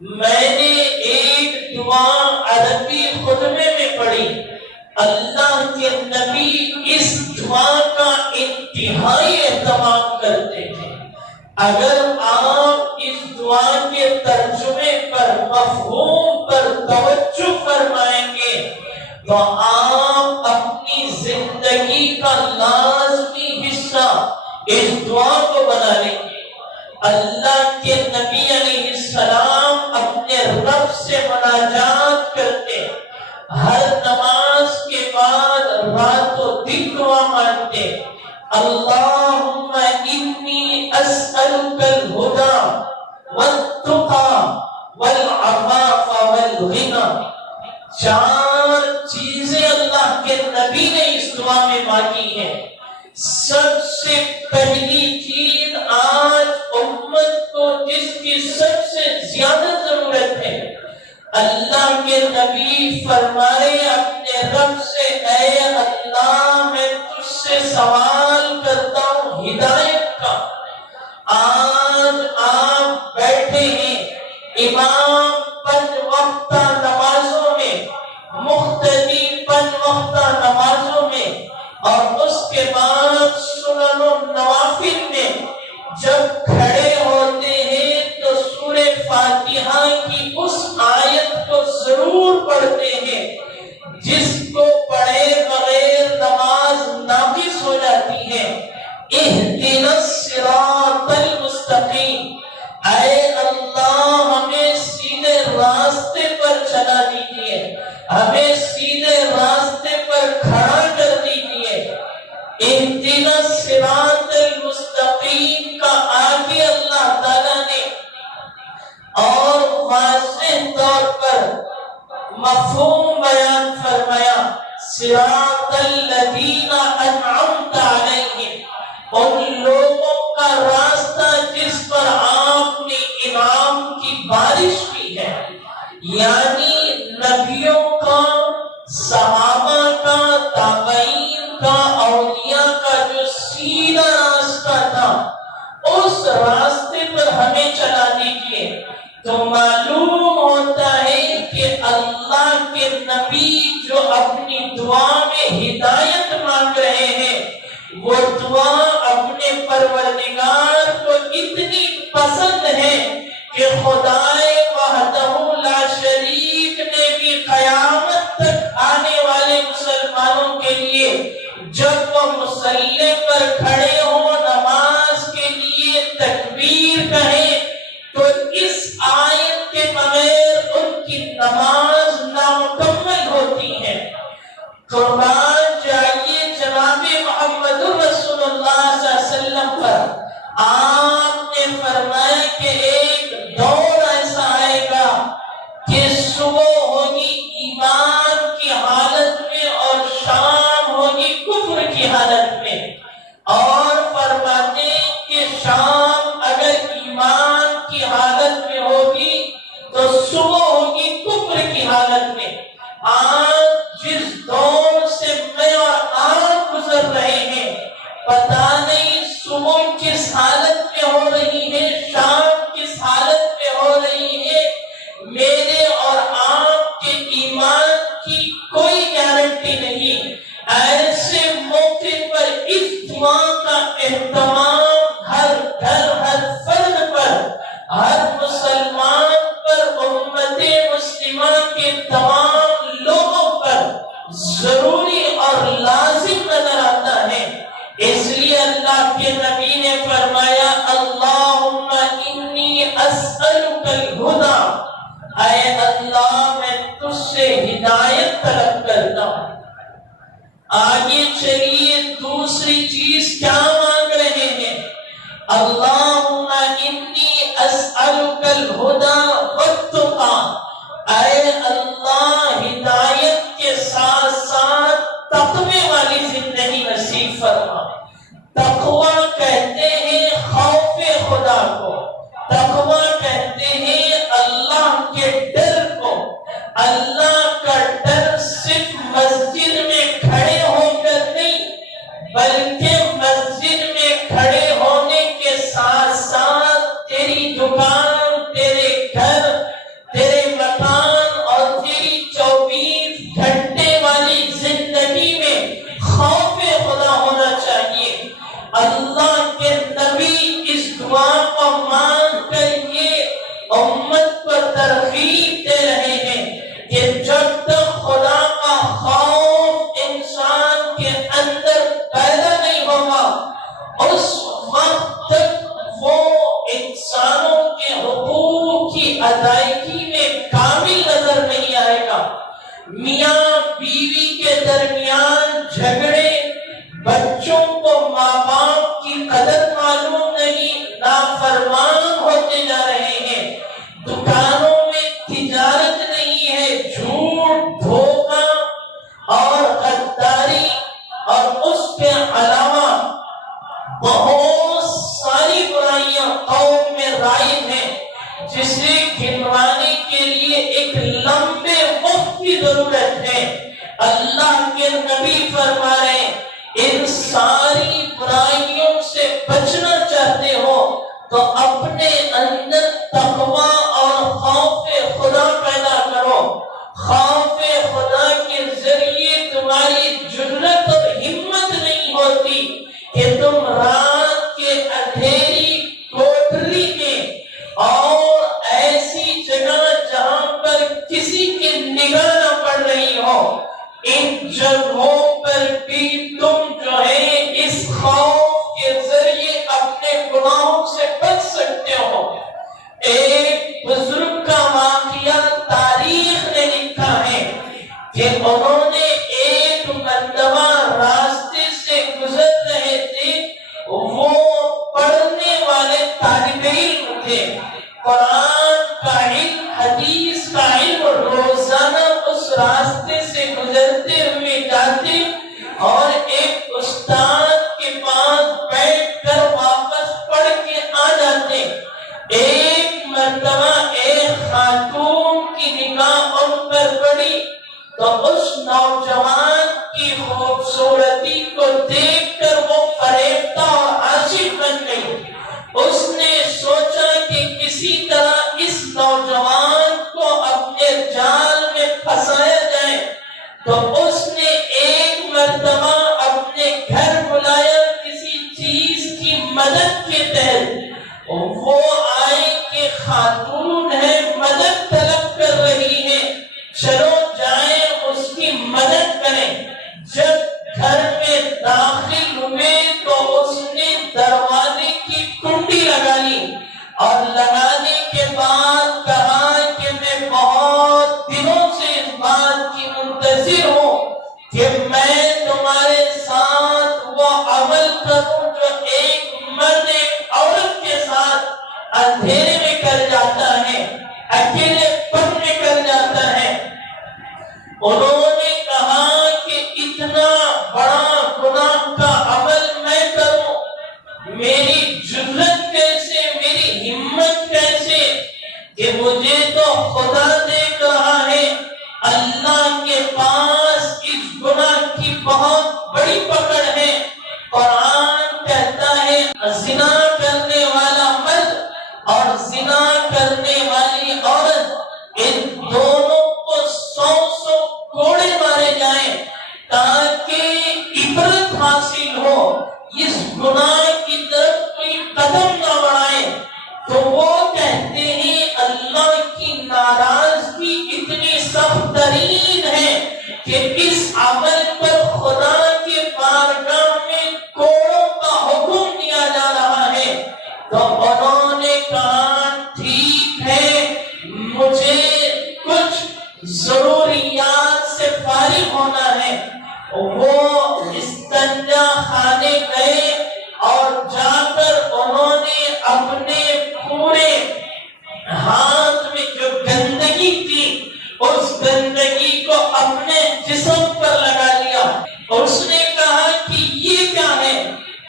میں نے ایک دعا عربی خطبے میں پڑھی، اللہ کے نبی اس دعا کا انتہائی اہتمام کرتے تھے۔ اگر آپ اس دعا کے ترجمے پر، مفہوم پر توجہ فرمائیں گے تو آپ اپنی زندگی کا لازمی حصہ اس دعا کو بنا لیں گے۔ اللہ کے نبی علیہ السلام اپنے رب سے مناجات کرتے، ہر نماز کے بعد رات و دن دعا مانگتے، اللہم انی اسألک الہدی والتقی والعفاف والغنی۔ چار چیزیں اللہ کے نبی نے اس دعا میں مانگی ہیں۔ سب سے پہلی چیز آج امت کو جس کی سب سے زیادہ ضرورت ہے، اللہ کے نبی فرمائے اپنے رب سے، اے اللہ میں تجھ سے سوال کرتا ہوں ہدایت کا۔ آج آپ بیٹھے ہیں امام پنج وقتہ نمازوں میں، مختلف پنج وقتہ نمازوں میں، اور اس کے بعد سنن و نوافل میں جب کھڑے ہوتے ہیں تو سورہ فاتحہ کی اس آیت کو ضرور پڑھتے ہیں جس کو پڑھے بغیر نماز ناقص ہو جاتی ہے۔ اہدنا الصراط المستقیم، اے اللہ ہمیں سیدھے راستے پر چلا دیجیے، ہمیں سیدھے راستے پر کھڑا کر دیجیے۔ اہدنا الصراط المستقیم کا آگے اللہ تعالیٰ نے اور واضح طور پر مفہوم بیان فرمایا، صراط الذین انعمت علیہم، ان لوگوں کا راستہ جس پر آپ نے انعام کی بارش کی ہے، یعنی نبیوں کا، صحابہ کا، تابعین کا، اولیاء کا جو سیدھا راستہ تھا، اس راستے پر ہمیں چلا دیجیے۔ تو معلوم ہوتا ہے کہ اللہ کے نبی جو اپنی دعا میں ہدایت مانگ رہے ہیں، وہ دعا اپنے پروردگار کو اتنی پسند ہے کہ خدائے وحدہ لا شریک نے بھی قیامت تک آنے والے مسلمانوں کے لیے جب وہ مصلی پر کھڑے ہوں، نماز کے لیے تکبیر کہیں، تو اس آیت کے بغیر ان کی نماز نامکمل ہوتی ہے۔ قربان جائیے جناب محمد رسول اللہ صلی اللہ علیہ وسلم پر۔ آپ نے فرمایا کہ ایک دور ایسا آئے گا کہ صبح ہوگی ایمان کی حالت میں اور شام ہوگی کفر کی حالت میں، اور فرماتے کہ شام اگر ایمان کی حالت میں ہوگی تو صبح ہوگی کفر کی حالت میں۔ آج جس دور سے میں اور آپ گزر رہے ہیں، پتہ نہیں صبح کس حالت میں ہو رہی ہے، شام کس حالت میں ہو رہی ہے۔ میرے اور آپ کے ایمان کی کوئی گارنٹی نہیں۔ ایسے موقع پر اس دعا کا اہتمام ہر گھر، ہر فرد پر، ہر مسلمان پر، امت مسلمہ کے تمام لوگوں پر ضروری اور لازم نظر آتا ہے۔ اس لیے اللہ کے نبی نے فرمایا، اللہم انی اسألک الہدی، اے اللہ میں تجھ سے ہدایت طلب کرتا ہوں۔ آگے چلیے دوسری چیز کیا مانگ رہے ہیں؟ اللہم انی اسألک الہدی والتقی، اے اللہ ہدایت کے ساتھ ساتھ تقوی والی زندگی نصیب فرما۔ تقوی کہتے ہیں خوف خدا کو، تقوی کہتے ہیں اللہ کے ڈر کو۔ اللہ کا ڈر صرف مسجد میں کھڑے ہو کر نہیں، بلکہ مسجد میں کھڑے ہونے کے ساتھ ساتھ تیری دکان، تیرے گھر، ادائیگی میں کامل نظر نہیں آئے گا۔ میاں بیوی کے درمیان جھگڑے، بچوں کو ماں باپ کی قدر معلوم نہیں، نافرمان ہوتے جا رہے ہیں، دکانوں میں تجارت نہیں ہے، جھوٹ، دھوکہ اور غداری اور اس کے علاوہ بہت ساری برائیاں قوم میں رائج ہیں، جسے گنوانے کے لیے ایک لمبے وقت کی ضرورت ہے۔ اللہ کے نبی فرما رہے ہیں ان ساری برائیوں سے بچنا چاہتے ہو تو اپنے اندر تقوی اور خوف خدا پیدا کرو۔ خوف خدا کے ذریعے تمہاری جرأت اور ہمت نہیں ہوتی کہ تم رات کے اندھیری کوٹری میں اور ایسی جگہ جہاں پر کسی کی نگاہ نہ پڑ رہی ہو، ان جگہوں پر بھی تم جو ہے اس خوف کے ذریعے اپنے گناہوں سے بچ سکتے ہو۔ ایک بزرگ کا واقعہ تاریخ نے لکھا ہے کہ انہوں نے ایک مرتبہ راستے سے گزر رہے تھے، وہ پڑھنے والے طالب علم تھے، قرآن کا علم، حدیث کا علم، روزانہ اس راستے سے گزرتے ہوئے جاتے اور ایک استاد کے پاس بیٹھ کر واپس پڑھ کے آ جاتے۔ ایک مرتبہ ایک خاتون کی نگاہ ان پر پڑی تو اس نوجوان کی خوبصورتی کو دیکھ کر وہ فریفتہ اور عاشق بن گئی۔ اس نے سوچا کہ کسی طرح اس نوجوان کو اپنے جال میں پھنسایا جائے، تو اس نے ایک مرتبہ اپنے گھر بلایا کسی چیز کی مدد کے تحت۔ وہ آئے کہ خاتون ہے، مدد طلب کر رہی ہے، چلو جائیں اس کی مدد کریں۔ جب گھر میں داخل ہوئے تو اس نے دروازے کی کنڈی لگا لی اور لگانے کے بعد کہا کہ میں بہت دنوں سے اس بات کی منتظر ہوں کہ میں تمہارے ساتھ وہ عمل کروں جو ایک مرد ایک عورت کے ساتھ اندھیرے میں کر جاتا ہے، اکیلے پن میں کر جاتا ہے۔ انہوں نے کہا کہ اتنا بڑا گناہ کا عمل میں کروں، میری جرأت کیسے، میری ہمت کیسے، کہ مجھے تو خدا دیکھ رہا ہے۔ اللہ کے پاس اس گناہ کی بہت بڑی پکڑ ہے۔ قرآن کہتا ہے زنا کرنے والا مرد اور زنا کرنے والی عورت، ان دونوں کو 100 کوڑے مارے جائیں تاکہ عبرت حاصل ہو، اس گناہ کی طرف کوئی قدم نہ بڑھائے۔ تو وہ کہتے ہیں اللہ کی ناراضگی اتنی سخت ترین ہے کہ اس عمل پر خدا کے بارگاہ میں کوڑوں کا حکم دیا جا رہا ہے۔ تو انہوں نے کہا ٹھیک ہے، مجھے کچھ ضروریات سے فارغ ہونا ہے۔ وہ استنجا خانے گئے اور جا کر انہوں نے اپنے پورے ہاتھ میں جو گندگی تھی اس گندگی کو اپنے جسم پر لگا لیا۔ اس نے کہا کہ یہ کیا ہے،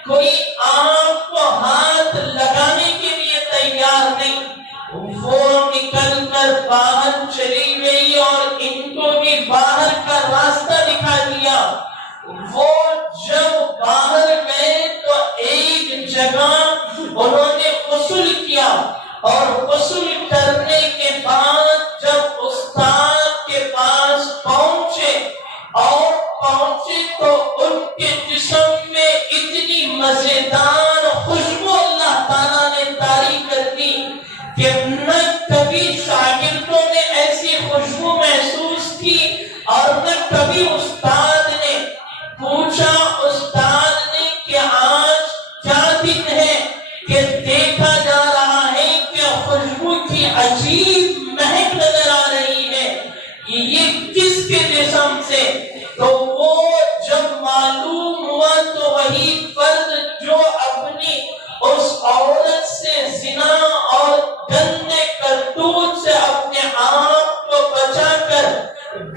کوئی آپ کو ہاتھ لگانے کے لیے تیار نہیں۔ وہ نکل کر باہر چلی گئی اور ان کو بھی باہر کا راستہ دکھا دیا۔ وہ جب باہر گئے تو ایک جگہ انہوں نے غسل کیا اور غسل کرنے کے بعد جب استاد کے پاس پہنچے تو ان کے جسم میں اتنی مزیدار خوشبو اللہ تعالیٰ نے طاری کر دی کہ نہ کبھی شاگردوں نے ایسی خوشبو محسوس کی اور نہ کبھی استاد نے۔ پوچھا استاد نے کہ آج کیا دن ہے، کہ دیکھا جا رہا ہے کہ خوشبو کی عجیب عجیب مہک نظر آ رہی ہے، یہ کس کے جسم سے؟ تو وہ جب معلوم ہوا تو وہی فرد جو اپنی اس عورت سے زنا اور گندے کرتوت سے اپنے آپ کو بچا کر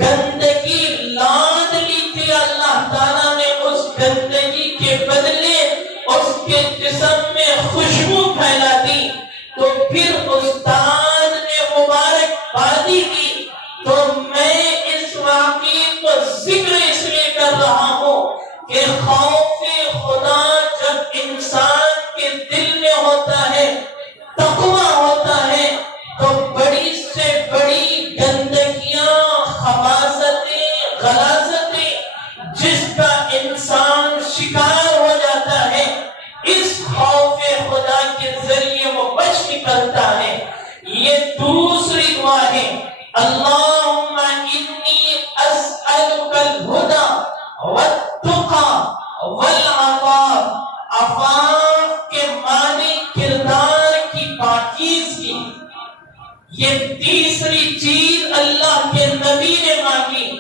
گندگی لاد لی تھی، اللہ تعالیٰ نے اس گندگی کے بدلے اس کے جسم میں خوشبو پھیلا دی۔ تو پھر استاد نے مبارکبادی کی۔ تو میں اس واقعے کو ذکر اس لیے کر رہا ہوں کہ خوف خدا جب انسان کے دل میں ہوتا ہے، تقویٰ ہوتا ہے، تو بڑی سے بڑی گندگیاں، خباثتیں، غلاظتیں جس کا انسان شکار ہو جاتا ہے، اس خوف خدا کے ذریعے وہ بچ نکلتا ہے۔ یہ دوسری دعا ہے، اللہم انی اسألک الہدی والتقی والعفاف۔ عفاف کے معنی کردار کی پاکیزگی۔ یہ تیسری چیز اللہ کے نبی نے مانگی،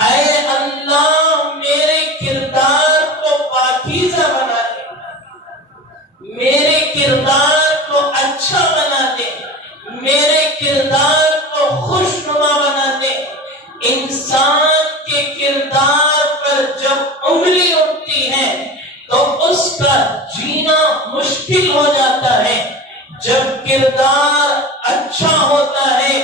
اے اللہ میرے کردار کو پاکیزہ بنا دے، میرے کردار کو اچھا بنا دے، میرے کردار کو خوشنما بنا دے۔ انسان کے کردار پر جب انگلی اٹھتی ہے تو اس کا جینا مشکل ہو جاتا ہے۔ جب کردار اچھا ہوتا ہے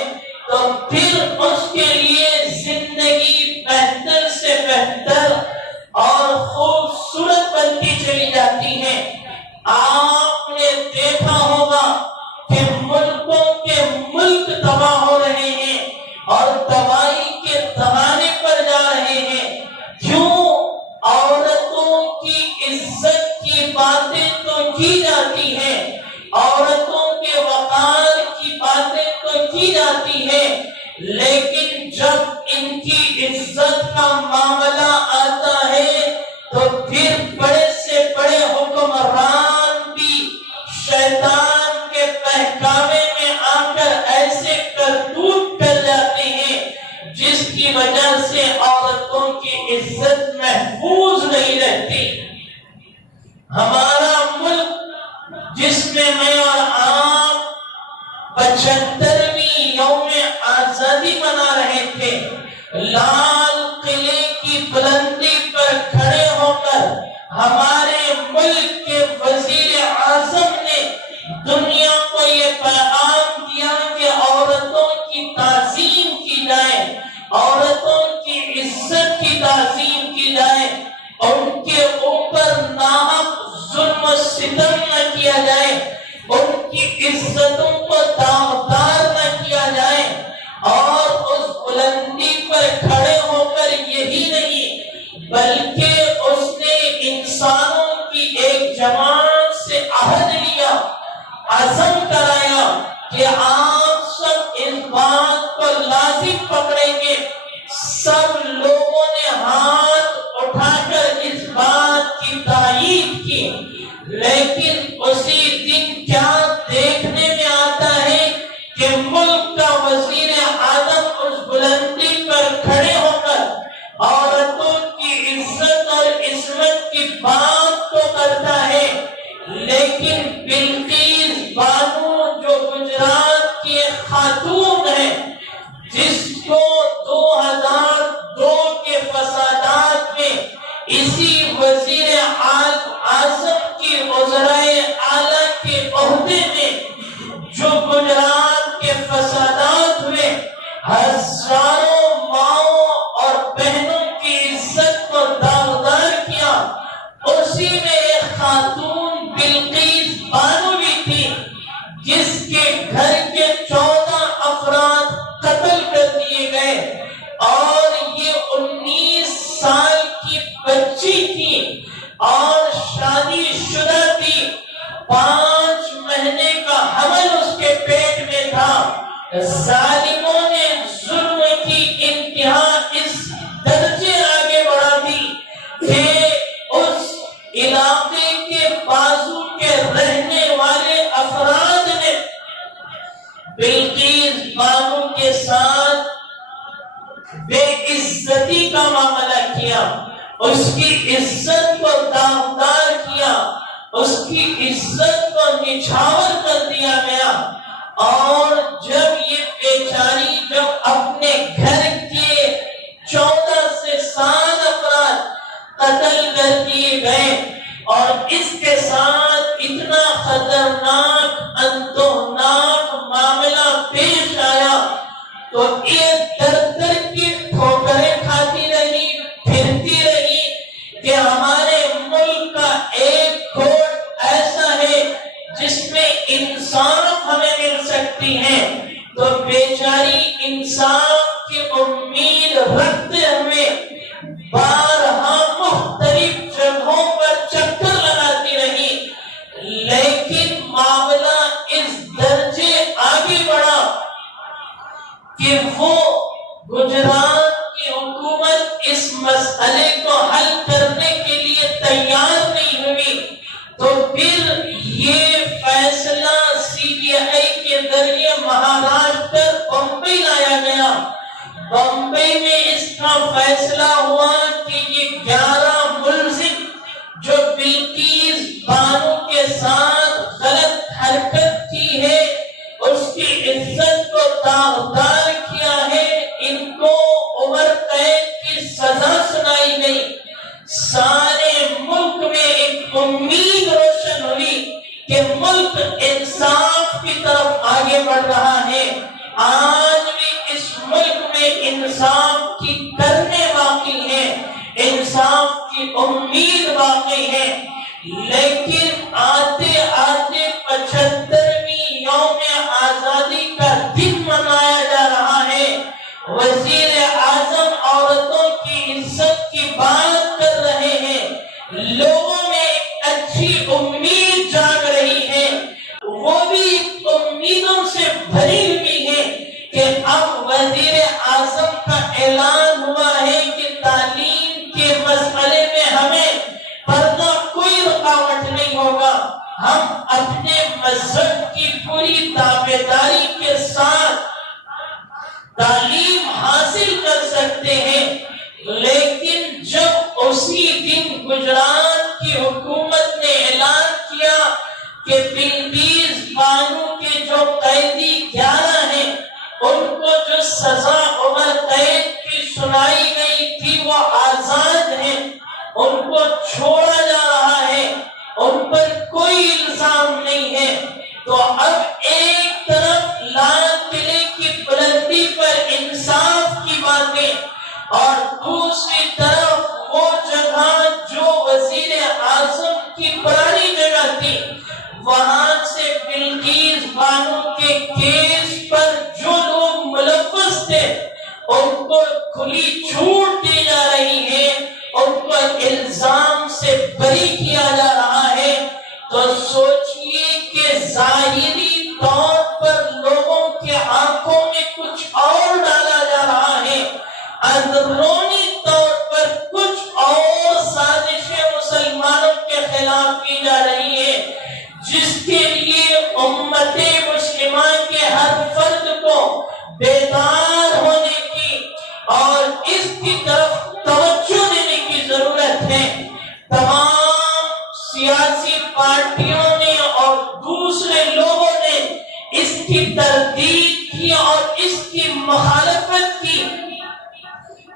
تو پھر اس کے لیے زندگی بہتر سے بہتر اور خوبصورت بنتی چلی جاتی ہے۔ آپ نے دیکھا ہوگا کہ ملکوں کے ملک تباہ ہو رہے ہیں اور تباہی کے دہانے پر جا رہے ہیں۔ کیوں؟ عورتوں کی عزت کی باتیں تو کی جاتی ہیں، عورتوں کے وقار کی باتیں تو کی جاتی ہیں، لیکن جب ان کی عزت کا معاملہ آتا ہے تو پھر بڑے سے بڑے حکمران بھی شیطان کے بہکاوے میں آ کر ایسے کرتوت کر جاتے ہیں جس کی وجہ سے عورتوں کی عزت محفوظ نہیں رہتی۔ ہمارا ملک جس میں میں اور آپ 75ویں یوم آزادی منا رہے تھے، لال قلعے کی بلندی پر کھڑے ہو کر ہمارے ملک کے وزیر اعظم نے دنیا کو یہ پیغام دیا کہ عورتوں کی تعظیم کی جائے، عورتوں کی عزت کی تعظیم کی جائے، ان کے اوپر ناحق ظلم و ستم نہ کیا جائے، ان کی عزتوں کو داغدار نہ کیا جائے۔ اور اس بلندی پر کھڑے ہو کر یہی نہیں بلکہ اس نے انسانوں کی ایک جماعت سے عہد لیا، عزم کرایا کہ آپ سب اس بات کو لازم پکڑیں گے۔ سب لوگوں نے ہاتھ اٹھا کر اس بات کی تائید کی، لیکن اسی دن کیا دیکھنے میں آتا ہے کہ ملک کا وزیر اعظم اس بلندی پر کھڑے ہو کر عورتوں کی عزت اور عصمت کی بات تو کرتا ہے، لیکن بلقیس بانو جو گجرات کی خاتون ہے، جس کو 2002 کے فسادات میں اسی وزیر اعظم کی وزرائے اعلیٰ کے عہدے میں جو گجرات کے فسادات ہوئے، ہزاروں ماؤں اور بہنوں کی عزت کو داغدار کیا، اسی میں ایک خاتون بلقیس بانو بھی تھی جس کے گھر کے 14 افراد قتل کر دیے گئے، اور یہ 19 سال کی بچی تھی اور شادی شدہ تھی، 5 مہینے کا حمل اس کے پیٹ میں تھا۔ ظالموں نے ظلم کی انتہا اس درجے آگے بڑھا دی کہ اس علاقے کے بازو کے رہنے والے افراد نے بلقیس بے عزتی کا معاملہ کیا، اس کی عزت کو داغدار کیا، اس کی عزت کو نچھاور کر دیا گیا۔ اور جب یہ بیچاری جب اپنے گھر کے 14 سے 7 افراد قتل کر دیے گئے اور اس کے ساتھ اتنا خطرناک اندوہناک معاملہ پیش آیا تو یہ در در کی ٹھوکریں کھاتی رہی، پھرتی رہی کہ ہمارے ملک کا ایک کوٹ ایسا ہے جس میں انصاف ہمیں مل سکتی ہے۔ تو بیچاری انصاف کی امید رکھتے ہوئے بارہا مختلف جگہوں پر چکر لگاتی رہی، لیکن معاملہ اس درجے آگے بڑھا کہ وہ گجرات کی حکومت اس مسئلے کو حل کرنے کے لیے تیار نہیں ہوئی۔ تو پھر یہ فیصلہ CBI کے ذریعے مہاراشٹر بمبئی لایا گیا۔ بمبئی میں اس کا فیصلہ ہوا کہ یہ 11 ملزم جو بلقیس بانو کے ساتھ غلط حرکت کی ہے، اس کی عزت کو داغدار کیا ہے، ان کو عمر قید کی سزا سنائی گئی۔ سارے ملک میں ایک امید روشن ہوئی کہ ملک انصاف کی طرف آگے بڑھ رہا ہے۔ آج بھی اس ملک میں انصاف کی کرنے باقی ہے، انصاف کی امید باقی ہے، لیکن آتے آتے 75ویں یوم آزادی کا دن منایا جا رہا ہے۔ وزیر اعظم عورتوں کی عزت کی بات کر رہے ہیں، لوگوں میں ایک اچھی امید جاگ رہی ہے، وہ بھی امیدوں سے بھری ہوئی ہے کہ اب وزیر اعظم کا اعلان ہوا ہے کہ تعلیم کے مسئلے میں ہمیں پردہ کوئی رکاوٹ نہیں ہوگا، ہم اپنے مذہب کی پوری تابعداری کے ساتھ تعلیم حاصل کر سکتے ہیں۔ لیکن جب اسی دن گجرات کی حکومت نے اعلان کیا کہ بلقیس بانو کے جو قیدی 11 ہیں، ان کو جو سزا عمر قید کی سنائی گئی تھی وہ آزاد ہیں، ان کو چھوڑا جا رہا ہے، ان پر کوئی الزام نہیں ہے۔ تو اب ایک طرف لال قلعے کی بلندی پر انصاف کی باتیں اور دوسری طرف وہ جگہ جو وزیر اعظم کی پرانی جگہ تھی، وہاں سے بلقیس بانو کے کیس پر جو لوگ ملوث تھے ان کو کھلی چھوٹ دی جا رہی ہے، ان کو الزام سے بری کیا جا رہا ہے۔ تو سوچئے کہ ظاہری طور پر لوگوں کے آنکھوں میں کچھ اور ڈالا جا رہا ہے، اندرونی طور پر کچھ اور سازشیں مسلمانوں کے خلاف کی جا رہی ہے، جس کے لیے امت مسلمہ کے ہر فرد کو بیدار ہونے کی اور اس کی طرف توجہ دینے کی ضرورت ہے۔ تمام سیاسی پارٹیوں نے اور دوسرے لوگوں نے اس کی تردید کی اور اس کی مخالفت کی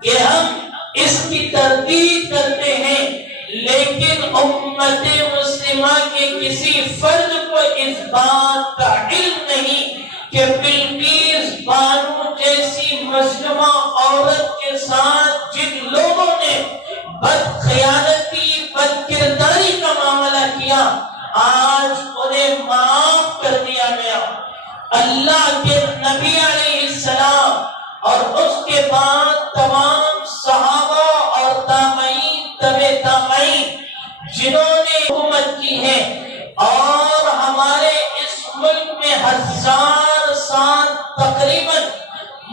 کہ ہم اس کی تردید کرتے ہیں، لیکن امت مسلمہ کے کسی فرد کو اس بات کا علم نہیں کہ بلقیس بانو جیسی مظلومہ عورت کے ساتھ جن لوگوں نے بدخیانتی بد کرداری کا معاملہ کیا، آج انہیں معاف کر دیا گیا۔ اللہ کے نبی علیہ السلام اور اس کے بعد تمام صحابہ اور تابعین تبع تابعین جنہوں نے حکومت کی ہے، اور ہمارے اس ملک میں 1000 سال تقریباً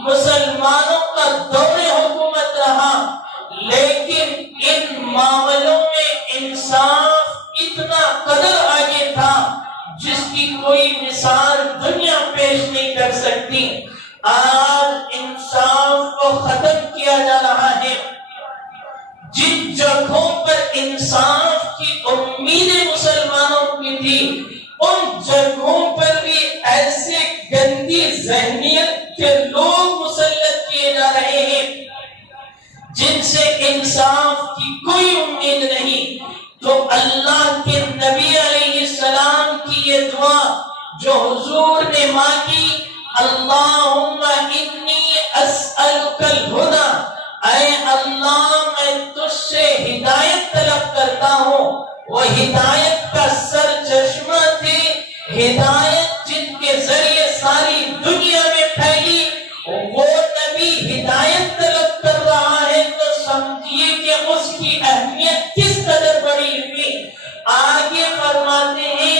مسلمانوں کا دور حکومت رہا، لیکن ان معاملوں میں انصاف اتنا قدر آگے تھا جس کی کوئی مثال دنیا پیش نہیں کر سکتی۔ آج انصاف کو ختم کیا جگہوں پر انصاف کی امیدیں مسلمانوں کی تھی، ان جگہوں پر بھی ایسے گندی ذہنیت کے لوگ مسلط کیے جا رہے ہیں جن سے انصاف کی کوئی امید نہیں۔ تو اللہ کے نبی علیہ السلام کی یہ دعا جو حضور نے مانگی، اللہم انی اسألک الہدی، اے اللہ میں تجھ سے ہدایت طلب کرتا ہوں۔ وہ ہدایت کا سر چشمہ تھے، ہدایت جن کے ذریعے ساری دنیا میں پھیلی، وہ نبی ہدایت طلب کر رہا ہے تو سمجھیے کہ اس کی اہمیت کس قدر بڑی ہوئی۔ آگے فرماتے ہیں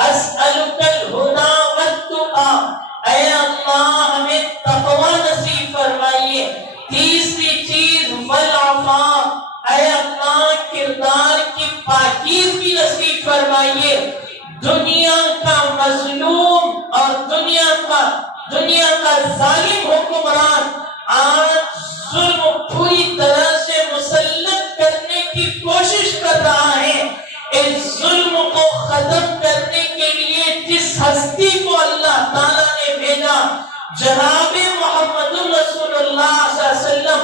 اسألک الہدی والتقی، اے اللہ ہمیں تقوی نصیب فرمائیے۔ تیسری چیز والعفاف، اے اللہ کردار کی پاکیزگی نصیب فرمائیے۔ دنیا کا مظلوم اور دنیا کا ظالم حکمران آج ظلم پوری طرح سے مسلط کرنے کی کوشش کر رہا ہے۔ اس ظلم کو ختم کرنے کے لیے جس ہستی کو اللہ تعالیٰ نے بھیجا، جناب محمد رسول اللہ صلی اللہ علیہ وسلم،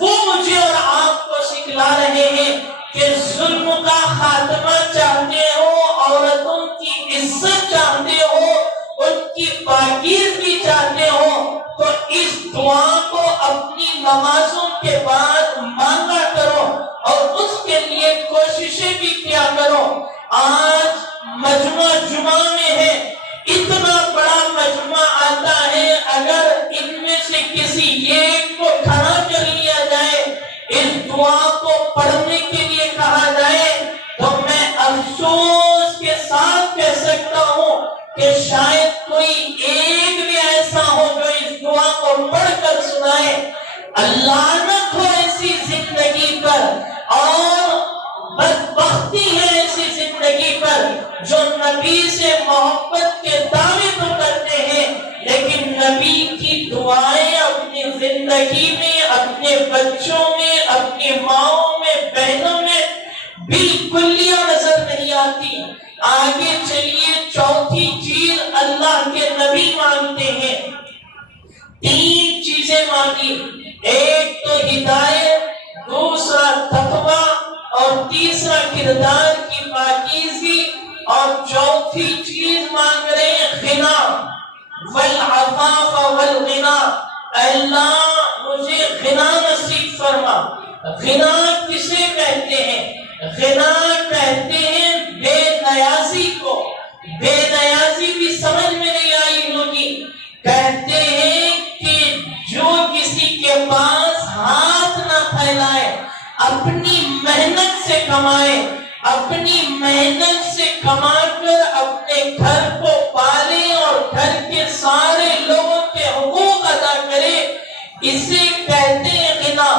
وہ مجھے اور آپ کو سکھلا رہے ہیں کہ ظلم کا خاتمہ چاہتے ہو، عورتوں کی عزت چاہتے ہو، ان کی پاکیزگی چاہتے ہو، تو اس دعا کو اپنی نمازوں کے بعد مانگا کرو اور اس کے لیے کوششیں بھی کیا کرو۔ آج مجمع جمعہ میں ہے، اتنا بڑا مجمع آتا ہے، اگر ان میں سے کسی ایک کو کھڑا کر لیا جائے، اس دعا کو پڑھنے کے لیے کہا جائے، تو میں افسوس کے ساتھ کہہ سکتا ہوں کہ شاید کوئی ایک بھی ایسا ہو جو اس دعا کو پڑھ کر سنائے۔ لعنت ہو ایسی زندگی پر، اور بدبختی ہے ایسی زندگی پر جو نبی سے محبت کے دعوے تو کرتے ہیں لیکن نبی کی دعائیں اپنی زندگی میں، اپنے بچوں میں، اپنی ماؤں میں، بہنوں میں بالکل نظر نہیں آتی۔ آگے چلیے، چوتھی چیز اللہ کے نبی مانگتے ہیں۔ تین چیزیں مانگی، ایک تو ہدایت، دوسرا تقوی، اور تیسرا کردار کی پاکیزگی، اور چوتھی چیز مانگ رہے ہیں غنا، والعفاف والغنا۔ اللہ مجھے غنا نصیب فرما۔ غنا کسے کہتے ہیں؟ غنا کہتے ہیں بے نیازی کو۔ بے نیازی بھی سمجھ میں نہیں آئی ہوگی۔ کہتے ہیں کہ جو کسی کے پاس ہاتھ نہ پھیلائے، اپنی محنت سے کمائے، اپنی محنت سے کما کر اپنے گھر کو پالے اور گھر کے سارے لوگوں کے حقوق ادا کرے، اسے کہتے ہیں غنا۔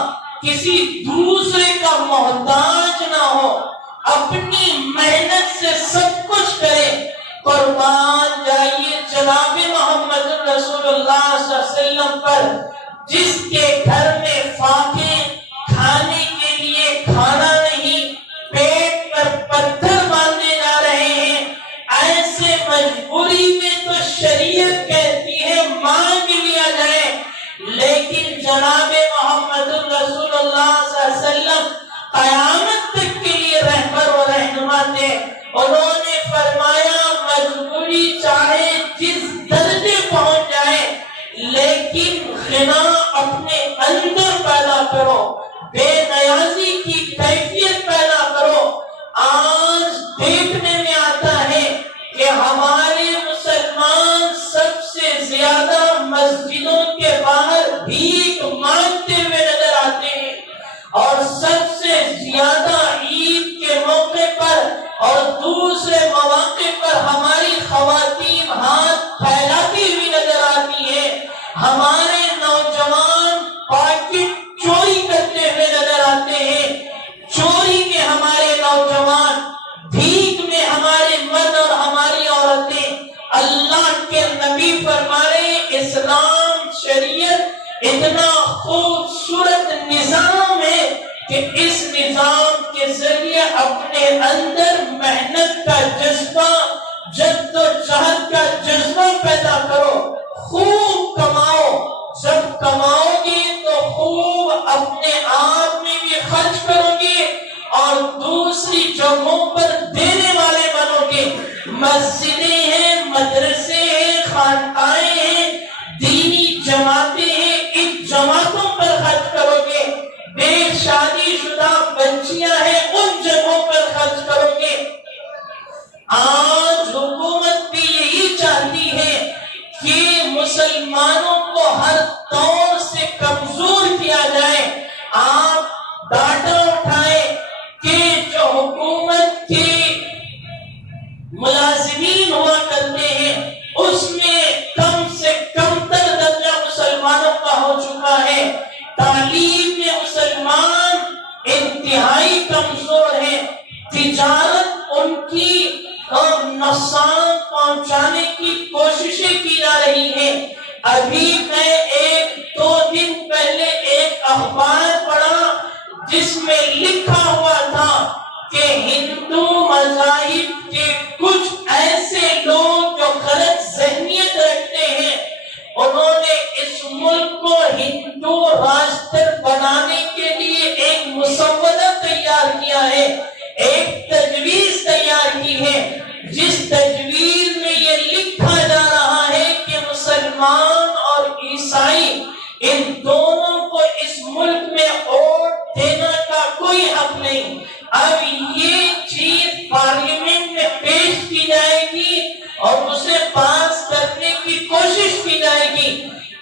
کسی دوسرے کا محتاج نہ ہو، اپنی محنت سے سب کچھ کرے۔ قربان جائیے جناب محمد رسول اللہ صلی اللہ علیہ وسلم پر، جس کے گھر میں فاقے کھانے کے لیے کھانا نہیں، پیٹ پر پتھر باندھے جا رہے ہیں، ایسے مجبوری میں تو شریعت کہتی ہے مانگ لیا جائے، لیکن جناب محمد رسول اللہ صلی اللہ علیہ وسلم قیامت تک کے لیے رہبر و رہنما تھے۔ انہوں نے فرمایا مجبوری چاہے جس درجے پہنچ جائے، لیکن غنا اپنے اندر پیدا کرو، بے نیازی کی کیفیت پیدا کرو۔ آج دیکھنے میں آتا ہے کہ ہمارے مسلمان سب سے زیادہ مسجدوں کے باہر بھیک مانگتے ہوئے نظر آتے ہیں، اور سب سے زیادہ عید کے موقع پر اور دوسرے مواقع پر ہماری خواتین ہاتھ پھیلاتی ہوئی نظر آتی ہیں۔ ہمارے نوجوان پاکٹ چوری کرتے ہوئے نظر آتے ہیں، چوری میں ہمارے نوجوان، بھیک میں ہمارے مرد اور ہماری عورتیں۔ اللہ کے نبی فرما رہے ہیں اسلام شریعت اتنا خوبصورت نظام ہے کہ اس نظام کے ذریعے اپنے اندر محنت کا جذبہ، جدوجہد کا جذبہ پیدا کرو، خوب کماؤ، جب کماؤ گے تو خوب اپنے آپ میں بھی خرچ کرو گے اور دوسری جگہوں پر دینے والے بنو گے۔ مسجدیں ہیں، مدرسے ہیں، خانقاہیں ہیں، دینی جماعتیں ہیں، ان جماعتوں پر خرچ کرو گے۔ بے شادی شدہ بچیاں ہیں، ان جگہوں پر خرچ کرو گے۔ آج حکومت بھی یہی چاہتی ہے کہ مسلمانوں کو ہر طور سے کمزور کیا جائے۔ آپ ڈاٹا اٹھائیں کہ جو حکومت کے ملازمین ہوا کرتے ہیں اس میں کم سے کم تر درجہ مسلمانوں کا ہو چکا ہے۔ تعلیم میں مسلمان انتہائی کمزور ہے۔ تجارت ان کی نقصان پہنچانے کی کوششیں کی جا رہی ہیں۔ ابھی میں ایک دو دن پہلے ایک اخبار پڑھا جس میں لکھا ہوا تھا کہ ہندو مذاہب کے کچھ ایسے لوگ جو غلط ذہنیت رکھتے ہیں، انہوں نے اس ملک کو ہندو راشٹر بنانے کے لیے ایک مسودہ تیار کیا ہے، ایک تجویز تیار کی ہے، جس تجویز میں یہ لکھا جا رہا ہے کہ مسلمان اور عیسائی ان دونوں کو اس ملک میں ووٹ دینے کا کوئی حق نہیں۔ اب یہ چیز پارلیمنٹ میں پیش کی جائے گی اور اسے پاس کرنے کی کوشش کی جائے گی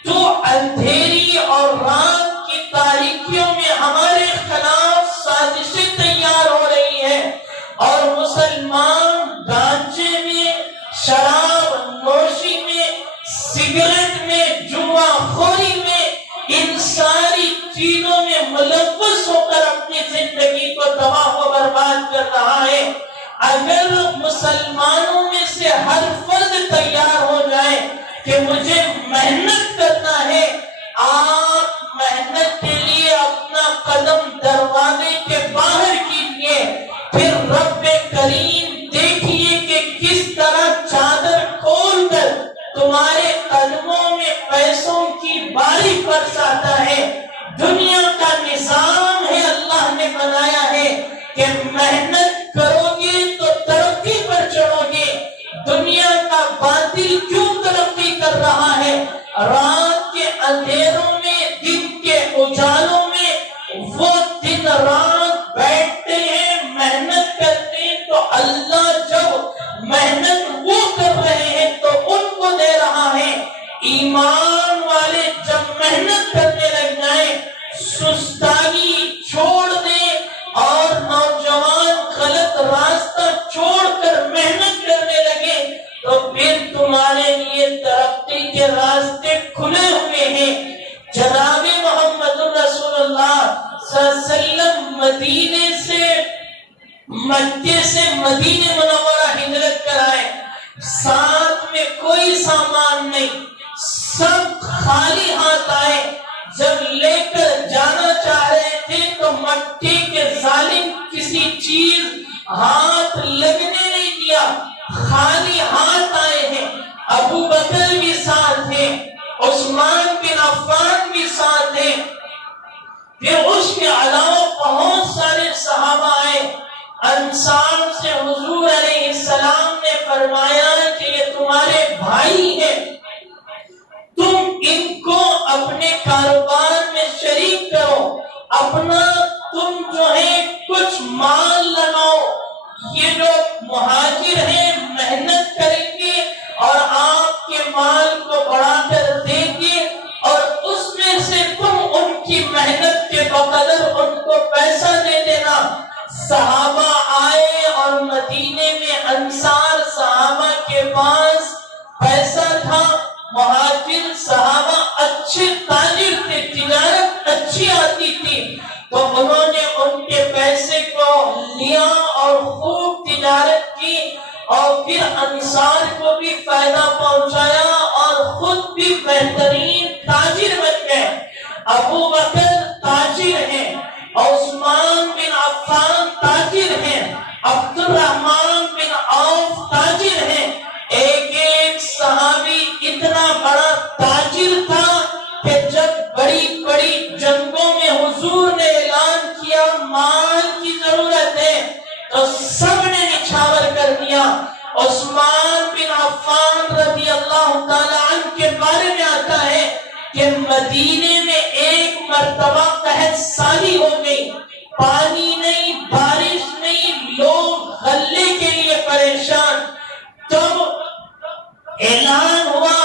تو اندھیری اور رات کی تاریکیوں میں ہمارے خلاف سازشیں تیار ہو رہی ہیں اور مسلمان گانجے میں، شراب نوشی میں، سگریٹ میں، جوا خوری میں، ان ساری چیزوں میں ملوث ہو کر اپنی زندگی کو تباہ و برباد کر رہا ہے۔ اگر مسلمانوں میں سے ہر فرد تیار ہو جائے کہ مجھے محنت کرنا ہے، آپ محنت کے لیے اپنا قدم دروازے کے باہر کیجیے، پھر رب کریم دیکھیے کہ کس طرح چادر کھول کر تمہارے قدموں میں پیسوں کی بارش برساتا ہے۔ دنیا کا نظام ہے، اللہ نے بنایا ہے کہ محنت کرو گے تو ترقی پر چڑھو گے۔ دنیا کا باطل کیوں ترقی کر رہا ہے؟ رات کے اندھیروں میں، دن کے اجالوں میں وہ دن رات بیٹھتے ہیں، محنت کرتے ہیں، تو اللہ جب محنت وہ کر رہے ہیں تو ان کو دے رہا ہے۔ ایمان والے جب محنت کرنے لگ جائیں، سستانی چھوڑ دیں اور نوجوان غلط راستہ چھوڑ کر محنت کرنے لگے تو پھر تمہارے لیے ترقی کے راستے کھلے ہوئے ہیں۔ جناب محمد رسول اللہ صلی اللہ علیہ وسلم مدینے سے، مکے سے مدینے منورہ ہجرت کرائے، ساتھ میں کوئی سامان نہیں، سب خالی ہاتھ آئے۔ جب لے کر جانا چاہ رہے تھے تو مکے کے ظالم کسی چیز ہاتھ لگنے نہیں دیا، خالی ہاتھ آئے ہیں۔ ابو بکر بھی ساتھ ہیں، عثمان بن عفان بھی ساتھ ہیں، پھر اس کے علاوہ بہت سارے صحابہ آئے۔ انصار سے حضور علیہ السلام نے فرمایا کہ یہ تمہارے بھائی ہیں، تم ان کو اپنے کاروبار میں شریک کرو، اپنا تم جو ہے کچھ مال لگاؤ، یہ جو مہاجر ہیں محنت کریں گے اور آپ کے مال کو بڑھا کر دیں گے اور اس میں سے تم ان کی محنت کے بقدر ان کو پیسہ دے دینا۔ صحابہ آئے اور مدینے میں انصار صحابہ کے پاس پیسہ تھا، مہاجر صحابہ اچھے تاجر تھے، تجارت اچھی آتی تھی، تو انہوں نے ان کے پیسے کو لیا اور خوب تجارت کی اور پھر انصار کو بھی فائدہ پہنچایا اور خود بھی بہترین تاجر بن گئے۔ ابو بکر تاجر ہیں، عثمان جب بڑی بڑی جنگوں میں حضور نے اعلان کیا مال کی ضرورت ہے تو سب نے نچھاور کر دیا۔ عثمان بن عفان رضی اللہ تعالیٰ عنہ کے بارے میں آتا ہے کہ مدینے میں ایک مرتبہ قحط سالی ہو گئی، پانی نہیں، بارش نہیں، لوگ غلے کے لیے پریشان۔ تب اعلان ہوا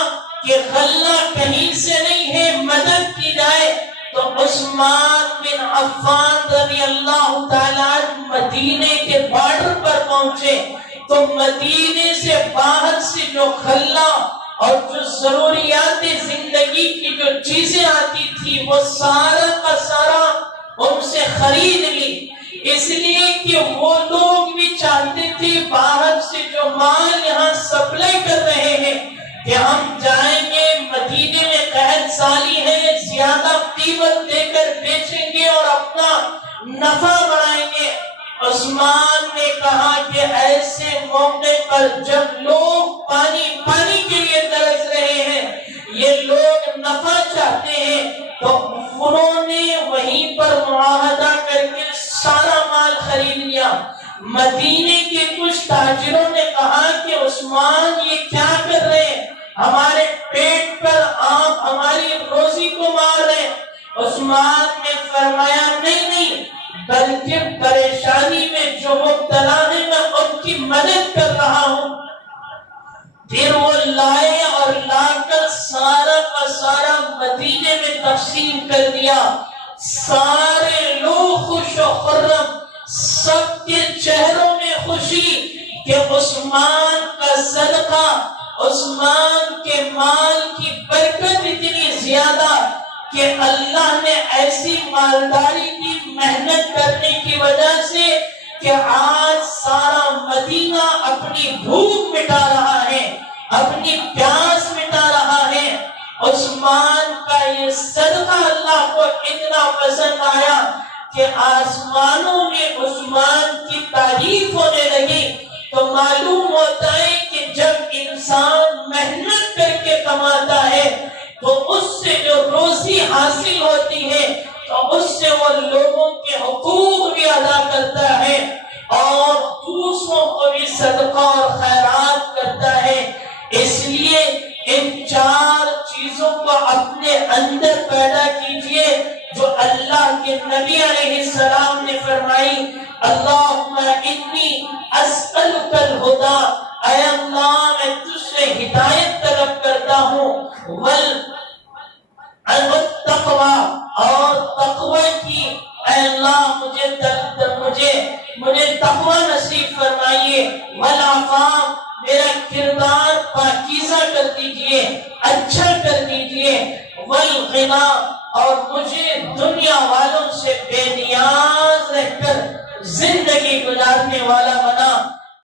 کہ غلہ کہیں سے نہیں ہے، مدد کی جائے۔ تو عثمان بن عفان رضی اللہ تعالیٰ عنہ مدینے کے بارڈر پر پہنچے تو مدینے سے باہر سے جو غلہ اور جو ضروریات زندگی کی جو چیزیں آتی تھی وہ سارا کا سارا ان سے خرید لی، اس لیے کہ وہ لوگ بھی چاہتے تھے باہر سے جو مال یہاں سپلائی کر رہے ہیں کہ ہم جائیں گے، مدینے میں قحط سالی ہے، زیادہ قیمت دے کر بیچیں گے اور اپنا نفع بڑھائیں گے۔ عثمان نے کہا کہ ایسے موقع پر جب لوگ پانی کے لیے ترس رہے ہیں، یہ لوگ نفع چاہتے ہیں، تو انہوں نے وہیں پر معاہدہ کر کے سارا مال خرید لیا۔ مدینے کے کچھ تاجروں نے کہا کہ عثمان یہ کیا کر رہے ہیں، ہمارے پیٹ پر آپ ہماری روزی کو مار رہے ہیں۔ عثمان نے فرمایا نہیں، بلکہ پریشانی میں جو مبتلا ہے میں ان کی مدد کر رہا ہوں۔ پھر وہ لائے اور لا کر سارا کا سارا مدینے میں تقسیم کر دیا۔ سارے لوگ خوش و خرم، سب کے چہروں میں خوشی کہ عثمان کا صدقہ، عثمان کے مال کی برکت اتنی زیادہ کہ اللہ نے ایسی مالداری کی محنت کرنے کی وجہ سے کہ آج سارا مدینہ اپنی بھوک مٹا رہا ہے، اپنی پیاس مٹا رہا ہے۔ عثمان کا یہ صدقہ اللہ کو اتنا پسند آیا کہ آسمانوں میں عثمان کی تعریف ہونے لگی۔ تو معلوم ہوتا ہے کہ جب انسان محنت کر کے کماتا ہے تو اس سے جو روزی حاصل ہوتی ہے تو اس سے وہ لوگوں کے حقوق بھی ادا کرتا ہے اور دوسروں کو بھی صدقہ اور خیرات کرتا ہے۔ اس لیے ان چار چیزوں کو اپنے اندر پیدا کیجئے جو اللہ کے نبی علیہ السلام نے فرمائی۔ اللہم انی اسألک الہدی، اے اللہ میں تجھ سے ہدایت طلب کرتا ہوں، والتقوی اور تقوی کی، اے اللہ مجھے تقوی نصیب فرمائیے، والعفاف میرا کردار پاکیزہ کر دیجئے، اچھا کر دیجئے، والغنا اور مجھے دنیا والوں سے بے نیاز رہ کر زندگی گزارنے والا بنا۔